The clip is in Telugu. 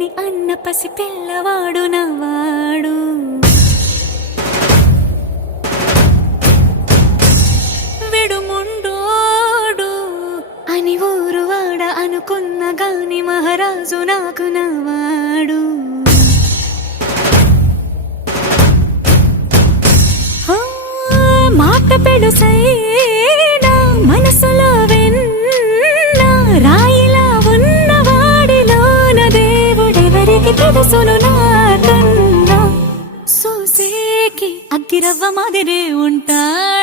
అన్న పసి పిల్లవాడు నవాడు విడుముండోడు అని ఊరు వాడ అనుకున్న గాని మహారాజు నాకు నవాడు. మాట పెడుసైనా మనసులో వెన్న రాయిలా ఉన్నవాడిలోన దేవుడెవరికి తెలుసును నాకన్నా. సూసేకి అగ్గిరవ్వ మాదిరే ఉంటాడు.